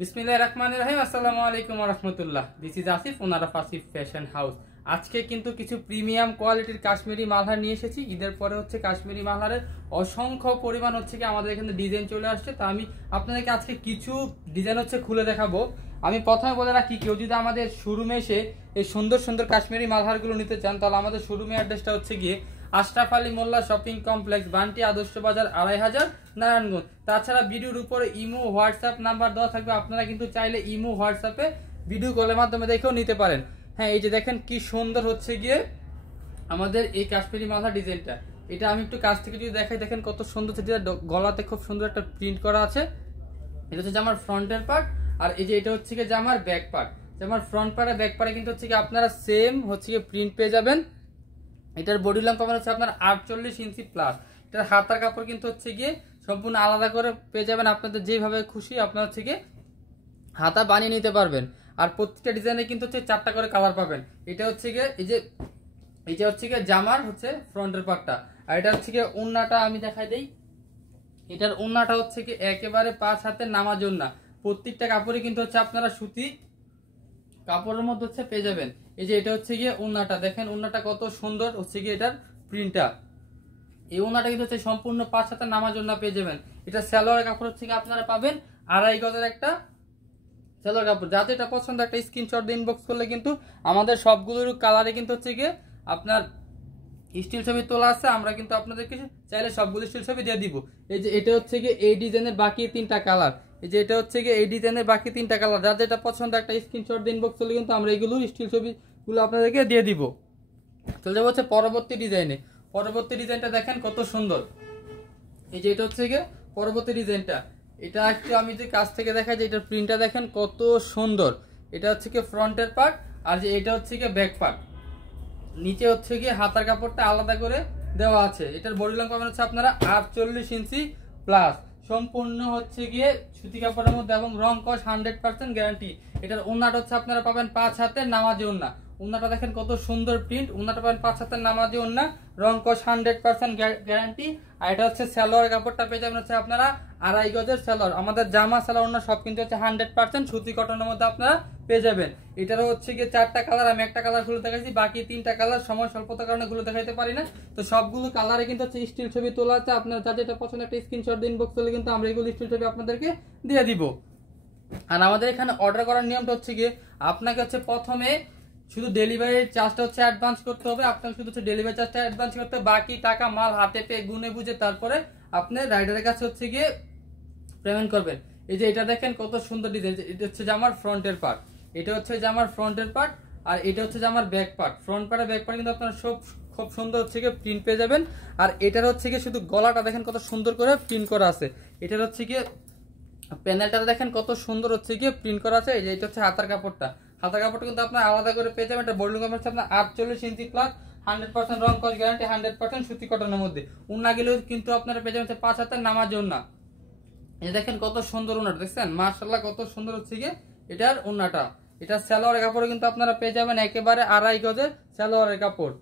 বিসমিল্লাহির রহমানির রহিম। আসসালামু আলাইকুম ওয়া রাহমাতুল্লাহ। This is Asif, owner of Asif fashion house. আজকে কিন্তু কিছু প্রিমিয়াম কোয়ালিটির কাশ্মীরি মালহার নিয়ে এসেছি। ঈদের পরে হচ্ছে কাশ্মীরি মালহারের অসংখ্য পরিমাণ হচ্ছে কি আমাদের এখানে ডিজাইন চলে আসছে। তো আমি আপনাদেরকে আজকে কিছু ডিজাইন হচ্ছে খুলে দেখাবো। আমি প্রথমে বলে রাখি, কেউ যদি আমাদের শোরুমে এসে এই সুন্দর সুন্দর কাশ্মীরি মালহারগুলো নিতে চান, তাহলে আমাদের শোরুমের অ্যাড্রেসটা হচ্ছে গিয়ে আশরাফ আলী মোল্লা শপিং কমপ্লেক্স, বান্টি আদর্শ বাজার, ২৫০০ নারায়ণগঞ্জ। তাছাড়া ভিডিওর উপরে ইমো হোয়াটসঅ্যাপ নাম্বার দেওয়া থাকবে, আপনারা কিন্তু চাইলে ইমো হোয়াটসঅ্যাপে ভিডিও কলের মাধ্যমে দেখেও নিতে পারেন। হ্যাঁ, এই যে দেখেন কি সুন্দর হচ্ছে গিয়ে আমাদের এই কাশ্মীরি মালহার ডিজাইনটা। এটা আমি একটু কাছ থেকে যদি দেখাই, দেখেন কত সুন্দর হচ্ছে। গলাতে খুব সুন্দর একটা প্রিন্ট করা আছে। এটা হচ্ছে জামার ফ্রন্টের পার্ট, আর এই যে এটা হচ্ছে গিয়ে জামার ব্যাক পার্ট। জামার ফ্রন্ট পার্ট আর ব্যাক পার্টে কিন্তু হচ্ছে কি আপনারা সেম হচ্ছে গিয়ে প্রিন্ট পেয়ে যাবেন। এটার বডি লং পাবেন হচ্ছে আপনার 48 ইঞ্চি প্লাস। এটার হাতার কাপড় কিন্তু হচ্ছে গিয়ে সম্পূর্ণ আলাদা করে পেয়ে যাবেন। আপনাদের যেভাবে খুশি আপনার হচ্ছে গিয়ে হাতা বানিয়ে নিতে পারবেন। আর প্রত্যেকটা ডিজাইনে কিন্তু হচ্ছে 4টা করে কালার পাবেন। এটা হচ্ছে গিয়ে এই যে হচ্ছে গিয়ে জামার হচ্ছে ফ্রন্টের পার্টটা। আর এটা হচ্ছে গিয়ে ওন্নাটা আমি দেখাই দেই। এটার ওন্নাটা হচ্ছে কি একেবারে 5 হাতের নামার জন্য। প্রত্যেকটা কাপড়ে কিন্তু হচ্ছে আপনারা সুতি কাপড়ের মধ্যে হচ্ছে পেয়ে যাবেন। এই যে এটা হচ্ছে গিয়ে ওন্নাটা, দেখেন ওন্নাটা কত সুন্দর হচ্ছে গিয়ে এটার প্রিন্টটা। এই ওন্নাটা কিন্তু হচ্ছে সম্পূর্ণ 5 হাতের নামার জন্য পেয়ে যাবেন। এটা সালোয়ার কাপড় হচ্ছে কি আপনারা পাবেন 2.5 গজের একটা সালোয়ার কাপড়। যাতে এটা পছন্দ একটা স্ক্রিনশট দিয়ে ইনবক্স করলে কিন্তু আমাদের সবগুলোর কালারে কিন্তু হচ্ছে গিয়ে আপনার স্টিল ছবি তোলা আছে। আমরা কিন্তু আপনাদেরকে চাইলে সবগুলো স্টিল ছবি দিয়ে দিব। এই যে এটা হচ্ছে গিয়ে এই ডিজাইনের বাকি 3টা কালার। এই যে এটা হচ্ছে গিয়ে এই ডিজাইনের বাকি 3টা কালার। যাদের এটা পছন্দ একটা স্ক্রিনশট দিয়ে ইনবক্স করলে কিন্তু আমরা এইগুলো স্টিল ছবিগুলো আপনাদেরকে দিয়ে দিব। চলে যাবো হচ্ছে পরবর্তী ডিজাইনে। পরবর্তী ডিজাইনটা দেখেন কত সুন্দর। এই যে এটা হচ্ছে গিয়ে পরবর্তী ডিজাইনটা। এটা একটু আমি যদি কাছ থেকে দেখাই, যে এটার প্রিন্টটা দেখেন কত সুন্দর। এটা হচ্ছে গিয়ে ফ্রন্টের পার্ট, আর যে এটা হচ্ছে গিয়ে ব্যাক পার্ট। নিচে হচ্ছে গিয়ে হাতার কাপড়টা আলাদা করে দেওয়া আছে। এটার বডি লং পাবেন হচ্ছে আপনারা 48 ইঞ্চি প্লাস। সম্পূর্ণ হচ্ছে গিয়ে সুতি কাপড়ের মধ্যে এবং রং কস 100% গ্যারান্টি। এটার ওন্নাটা হচ্ছে আপনারা পাবেন 5 হাতের নামাজি ওন্না। ওন্নাটা দেখেন কত সুন্দর প্রিন্ট। ওন্নাটা পাবেন 5 হাতের নামাজি ওন্না, রং কস 100% গ্যারান্টি। আর এটা হচ্ছে সালোয়ার কাপড়টা পেয়ে যাবেন হচ্ছে আপনারা 2.5 গজের সালোয়ার। আমাদের জামা সালোয়ার ওন্না সব কিন্তু হচ্ছে 100% সুতি কটনের মধ্যে আপনারা পেয়ে যাবেন। এটারও হচ্ছে গিয়ে 4টা কালার। আমি একটা কালার খুলে দেখাইছি, বাকি 3টা কালার সময় স্বল্পতার কারণে খুলে দেখাইতে পারি না। তো সবগুলো কালারে কিন্তু হচ্ছে স্টিল ছবি তোলা আছে। আপনার যাদের এটা পছন্দ একটা স্ক্রিনশট দিন ইনবক্স করলে কিন্তু আমরা এগুলো স্টিল ছবি আপনাদেরকে দিয়ে দিব। আর আমাদের এখানে অর্ডার করার নিয়মটা হচ্ছে গিয়ে আপনাকে হচ্ছে প্রথমে শুধু ডেলিভারি চার্জটা হচ্ছে অ্যাডভান্স করতে হবে। আপনাকে শুধু হচ্ছে ডেলিভারি চার্জটা অ্যাডভান্স করতে হবে। বাকি টাকা মাল হাতে পেয়ে গুনে বুঝে তারপরে আপনি রাইডারের কাছে হচ্ছে গিয়ে পেমেন্ট করবেন। এই যে এটা দেখেন কত সুন্দর ডিজাইন। এটা হচ্ছে যে আমার ফ্রন্টের পার্ট, এটা হচ্ছে যে আমার ফ্রন্টের পার্ট, আর এটা হচ্ছে যে আমার ব্যাক পার্ট। ফ্রন্ট পার্ট আর ব্যাক পার্ট কিন্তু আপনারা সব খুব সুন্দর হচ্ছে গিয়ে প্রিন্ট পেয়ে যাবেন। আর এটার হচ্ছে গিয়ে শুধু গলাটা দেখেন কত সুন্দর করে প্রিন্ট করা আছে। এটার হচ্ছে গিয়ে প্যানেলটা দেখেন কত সুন্দর হচ্ছে গিয়ে প্রিন্ট করা আছে। এই যে এটা হচ্ছে হাতার কাপড়টা। হাতার কাপড়টা কিন্তু আপনার আলাদা করে পেয়ে যাবেন। এটা বোল্ডিং কাপড় হচ্ছে আপনার 48 ইঞ্চি প্লাস, 100% রং কস গ্যারান্টি, 100% সুতি কটনের মধ্যে। উন্না গেলেও কিন্তু আপনারা পেয়ে যাবেন 5 হাতের নামাজ উন্না। এই দেখেন কত সুন্দর উন্নাটা, দেখছেন মাশাআল্লাহ কত সুন্দর হচ্ছে গিয়ে এটার উন্নাটা। এটা সালোয়ারের কাপড় কিন্তু আপনারা পেয়ে যাবেন একেবারে 2.5 গজের সালোয়ারের কাপড়।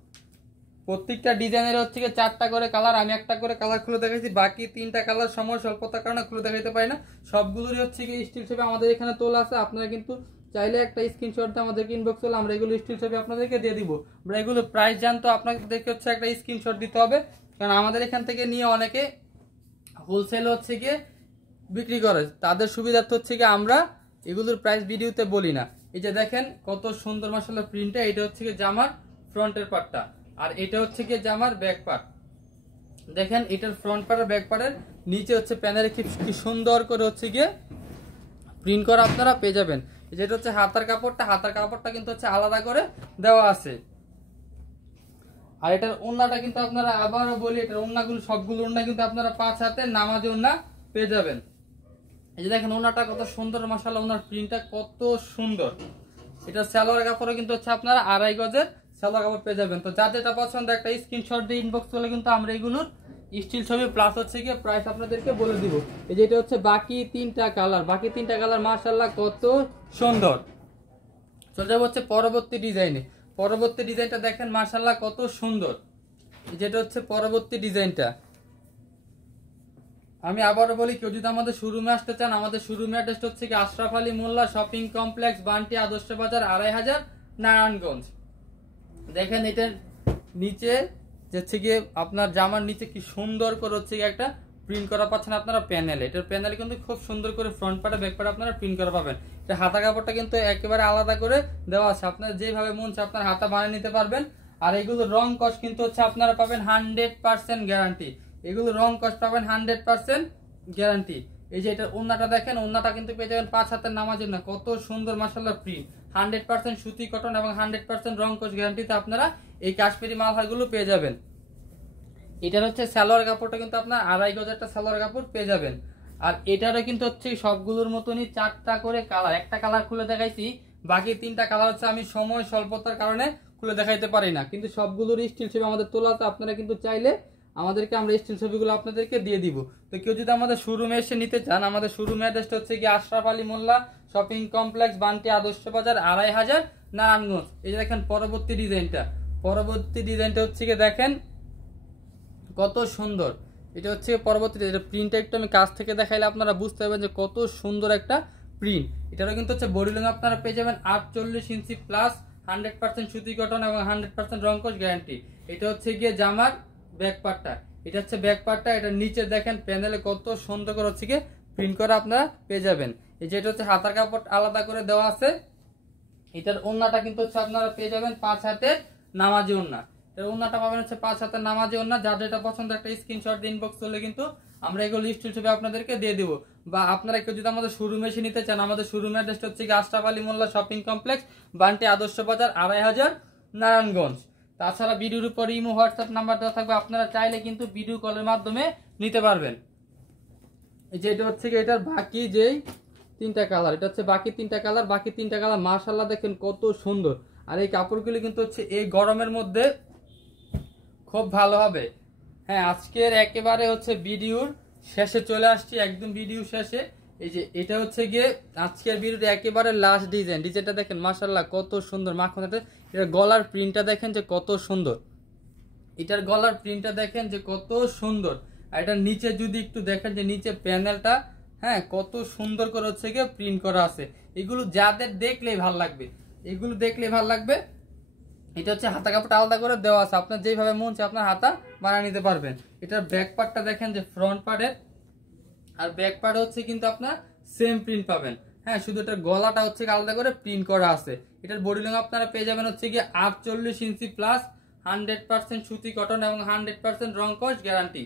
প্রত্যেকটা ডিজাইনের হচ্ছে গিয়ে 4টা করে কালার। আমি একটা করে কালার খুলে দেখাইছি, বাকি 3টা কালার সময় স্বল্পতার কারণে খুলে দেখাইতে পারি না। সবগুলোরই হচ্ছে গিয়ে স্টিল ছবি আমাদের এখানে তোলা আছে। আপনারা কিন্তু চাইলে একটা স্ক্রিনশট দিয়ে আমাদেরকে ইনবক্স করলে আমরা এগুলো স্টিল ছবি আপনাদেরকে দিয়ে দিব। আমরা এগুলো প্রাইস জানতো আপনাদেরকে হচ্ছে একটা স্ক্রিনশট দিতে হবে, কারণ আমাদের এখান থেকে নিয়ে অনেকে হোলসেল হচ্ছে গিয়ে বিক্রি করে। তাদের সুবিধার্থে হচ্ছে গিয়ে আমরা এগুলোর প্রাইস ভিডিওতে বলি না। এই যে দেখেন কত সুন্দর মাশাআল্লাহ প্রিন্টটা। এটা হচ্ছে গিয়ে জামার ফ্রন্টের পার্টটা, আর এটা হচ্ছে গিয়ে জামার ব্যাক পার্ট। দেখেন এটার ফ্রন্ট পার্ট আর ব্যাক পার্টের নিচে হচ্ছে প্যানেলে কি সুন্দর করে হচ্ছে গিয়ে প্রিন্ট করা আপনারা পেয়ে যাবেন। যেটা হচ্ছে হাতার কাপড়টা, হাতার কাপড়টা কিন্তু হচ্ছে আলাদা করে দেওয়া আছে। আর এটার ওন্নাটা কিন্তু আপনারা আবারও বলি, এটার ওন্নাগুলো সবগুলো ওন্না কিন্তু আপনারা 5 হাতে নামাজি ওন্না পেয়ে যাবেন। এই যে দেখেন ওন্নাটা কত সুন্দর মাশাআল্লাহ, ওন্নার প্রিন্টটা কত সুন্দর। এটা সালোয়ার কাপড়ও কিন্তু হচ্ছে আপনারা 2.5 গজের সালোয়ার কাপড় পেয়ে যাবেন। তো যার যেটা পছন্দ একটা স্ক্রিনশট দিয়ে ইনবক্স করলে কিন্তু আমরা এগুলোর স্টিল ছবি প্লাস হচ্ছে গিয়ে প্রাইস আপনাদেরকে বলে দিব। এই যে এটা হচ্ছে বাকি 3টা কালার, বাকি 3টা কালার মাশাআল্লাহ কত সুন্দর। চলে যাবো হচ্ছে পরবর্তী ডিজাইনে। পরবর্তী ডিজাইনটা দেখেন মাশাআল্লাহ কত সুন্দর। যেটা হচ্ছে পরবর্তী ডিজাইনটা। আমি আবারও বলি, কেউ যদি আমাদের শোরুমে আসতে চান, আমাদের শোরুমের অ্যাড্রেস হচ্ছে কি আশরাফ আলী মোল্লা শপিং কমপ্লেক্স, বান্টি আদর্শ বাজার, 2500, নারায়ণগঞ্জ। দেখেন এটার নিচে হচ্ছে গিয়ে আপনার জামার নিচে কি সুন্দর করে হচ্ছে গিয়ে একটা প্রিন্ট করা পাচ্ছেন আপনারা প্যানেলে। এটার প্যানেলে কিন্তু খুব সুন্দর করে ফ্রন্ট পার্টে ব্যাক পার্টে আপনারা প্রিন্ট করা পাবেন। এটা হাতা কাপড়টা কিন্তু একেবারে আলাদা করে দেওয়া আছে, আপনারা যেভাবে মন চায় আপনার হাতা বানিয়ে নিতে পারবেন। আর এগুলো রং কস্ট কিন্তু হচ্ছে আপনারা পাবেন 100% গ্যারান্টি। এগুলো রং কস্ট পাবেন 100% গ্যারান্টি। এই যে এটার ওন্নাটা দেখেন, ওন্নাটা কিন্তু পেয়ে যাবেন 5 হাতের নামাজের না, কত সুন্দর মাশাআল্লাহ প্রিন্ট, 100% সুতি কটন এবং 100% রং কস্ট গ্যারান্টিতে আপনারা এই কাশ্মীরি মালহারগুলো পেয়ে যাবেন। এটার হচ্ছে সালোয়ার কাপড়টা কিন্তু আপনার 2.5 গজ একটা সালোয়ার কাপড় পেয়ে যাবেন। আর এটারও কিন্তু হচ্ছে সবগুলোর মতনই 4টা করে কালার, একটা কালার খুলে দেখাইছি, বাকি 3টা কালার হচ্ছে আমি সময় স্বল্পতার কারণে খুলে দেখাইতে পারি না, কিন্তু সবগুলোর স্টিল ছবি আমাদের তোলা আছে। আপনারা কিন্তু চাইলে আমাদেরকে আমরা স্টিল ছবিগুলো আপনাদেরকে দিয়ে দিব। তো কেউ যদি আমাদের শোরুমে এসে নিতে চান, আমাদের শোরুমে অ্যাড্রেসটা হচ্ছে কি আশরাফ আলী মোল্লা শপিং কমপ্লেক্স, বান্টি আদর্শ বাজার, 2500, নারায়ণগঞ্জ। এই যে দেখেন পরবর্তী ডিজাইনটা হচ্ছে কি দেখেন কত সুন্দর। এটা হচ্ছে পরবর্তীতে, এটা প্রিন্টটা একটু আমি কাছ থেকে দেখাইলে আপনারা বুঝতে পারবেন যে কত সুন্দর একটা প্রিন্ট। এটারও কিন্তু হচ্ছে বডি লং আপনারা পেয়ে যাবেন 48 ইঞ্চি প্লাস, 100% সুতি কটন এবং 100% রং কস গ্যারান্টি। এটা হচ্ছে গিয়ে জামার ব্যাক পার্টটা, এটা হচ্ছে ব্যাক পার্টটা। এটা নিচে দেখেন প্যানেলে কত সুন্দর করে হচ্ছে গিয়ে প্রিন্ট করে আপনারা পেয়ে যাবেন। এই যে এটা হচ্ছে হাতার কাপড় আলাদা করে দেওয়া আছে। এটার ওন্নাটা কিন্তু হচ্ছে আপনারা পেয়ে যাবেন 5 হাতের নামাজি ওন্না। এর ওন্নাটা পাবেন হচ্ছে 5 হাতের নামাজি ওন্না। যার যেটা পছন্দ একটা স্ক্রিনশট দিয়ে ইনবক্স করলে কিন্তু আমরা এগুলো লিস্ট হিসেবে আপনাদেরকে দিয়ে দিব। বা আপনারা কেউ যদি আমাদের শোরুমে এসে নিতে চান, আমাদের শোরুমের অ্যাড্রেসটা হচ্ছে আশরাফ আলী মোল্লা শপিং কমপ্লেক্স, বান্টি আদর্শ বাজার, 2500, নারায়ণগঞ্জ। তাছাড়া ভিডিওর উপর ইমো হোয়াটসঅ্যাপ নাম্বার দেওয়া থাকবে, আপনারা চাইলে কিন্তু ভিডিও কলের মাধ্যমে নিতে পারবেন। এই যে এটা হচ্ছে এটার বাকি যেই 3টা কালার, এটা হচ্ছে বাকি 3টা কালার, বাকি 3টা কালার মাশাআল্লাহ দেখেন কত সুন্দর। আর এই কাপড়গুলো কিন্তু হচ্ছে এই গরমের মধ্যে খুব ভালো হবে। হ্যাঁ, আজকের একেবারে হচ্ছে ভিডিওর শেষে চলে আসছি, একদম ভিডিও শেষে। এই যে এটা হচ্ছে গিয়ে আজকের ভিডিওর একেবারে লাস্ট ডিজাইনটা দেখেন মাশাআল্লাহ কত সুন্দর মাখনটা। এটার গলার প্রিন্টটা দেখেন যে কত সুন্দর, এটার গলার প্রিন্টটা দেখেন যে কত সুন্দর। আর এটার নিচে যদি একটু দেখেন যে নিচে প্যানেলটা, হ্যাঁ কত সুন্দর করে হচ্ছে গিয়ে প্রিন্ট করা আছে। এগুলো যাদের দেখলেই ভালো লাগবে, এগুলো দেখলেই ভালো লাগবে। এটা হচ্ছে হাতা কাপড়টা আলাদা করে দেওয়া আছে, আপনার যেভাবে মন চায় আপনার হাতা বানিয়ে নিতে পারবেন। এটার ব্যাক পার্টটা দেখেন যে ফ্রন্ট পার্টের আর ব্যাক পার্ট হচ্ছে কিন্তু আপনার সেম প্রিন্ট পাবেন। হ্যাঁ, শুধু এটার গলাটা হচ্ছে আলাদা করে প্রিন্ট করা আছে। এটার বডি লং আপনারা পেয়ে যাবেন হচ্ছে গিয়ে 48 ইঞ্চি প্লাস, 100% সুতি কটন এবং 100% রং কস গ্যারান্টি।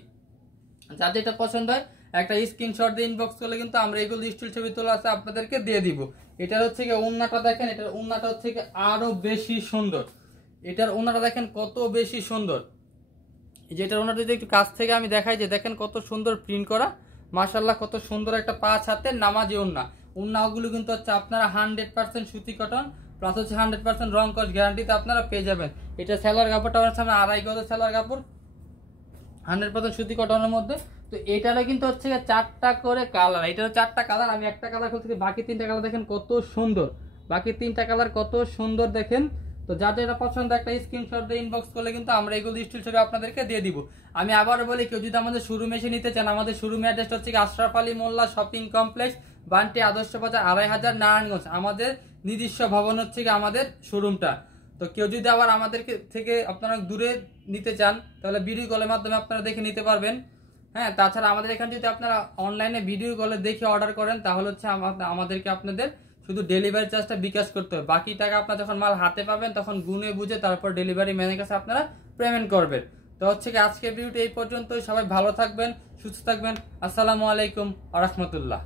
যাদের এটা পছন্দ হয় একটা স্ক্রিনশট দিয়ে ইনবক্স করলে কিন্তু আমরা এগুলো স্টিল ছবি তোলা আছে আপনাদেরকে দিয়ে দিব। এটার হচ্ছে গিয়ে ওন্নাটা দেখেন, এটার ওন্নাটা হচ্ছে গিয়ে আরো বেশি সুন্দর। এটার ওন্নাটা দেখেন কত বেশি সুন্দর। যেটার ওন্নাটা যদি একটু কাছ থেকে আমি দেখাই যে দেখেন কত সুন্দর প্রিন্ট করা, মাশাআল্লাহ কত সুন্দর একটা 5 হাতের নামাজি ওন্না। ওন্নাগুলো কিন্তু হচ্ছে আপনারা 100% সুতি কটন প্লাস হচ্ছে 100% রং কস গ্যারান্টিতে আপনারা পেয়ে যাবেন। এটা সালোয়ার কাপড়টা হচ্ছে 2.5 গজ সালোয়ার কাপড়, 100% সুতি কটনের মধ্যে। তো এটারও কিন্তু হচ্ছে 4টা করে কালার, এটারও 4টা কালার। আমি একটা কালার খুলতে, বাকি 3টা কালার দেখেন কত সুন্দর, বাকি 3টা কালার কত সুন্দর দেখেন। তো যাদের এটা পছন্দ একটা স্ক্রিনশট দিয়ে ইনবক্স করলে কিন্তু আমরা এগুলো স্টিল ছবি আপনাদেরকে দিয়ে দিব। আমি আবারও বলি, কেউ যদি আমাদের শোরুমে এসে নিতে চান, আমাদের শোরুমের অ্যাড্রেস হচ্ছে আশরাফ আলী মোল্লা শপিং কমপ্লেক্স, বান্টি আদর্শ বাজার, 2500, নারায়ণগঞ্জ। আমাদের নিজস্ব ভবন হচ্ছে আমাদের শোরুমটা। তো কেউ যদি আবার আমাদের থেকে আপনারা দূরে নিতে চান, তাহলে ভিডিও কলের মাধ্যমে আপনারা দেখে নিতে পারবেন। হ্যাঁ, তাছাড়া আমাদের এখানে যদি আপনারা অনলাইনে ভিডিও কলে দেখে অর্ডার করেন, তাহলে হচ্ছে আমাদেরকে আপনাদের শুধু ডেলিভারি চার্জটা বিকাশ করতে হবে। বাকি টাকা আপনারা যখন মাল হাতে পাবেন তখন গুনে বুঝে তারপর ডেলিভারি ম্যানের কাছে আপনারা পেমেন্ট করবেন। তো হচ্ছে কি আজকের ভিডিওটি এই পর্যন্তই। সবাই ভালো থাকবেন, সুস্থ থাকবেন। আসসালামু আলাইকুম ওয়া রাহমাতুল্লাহ।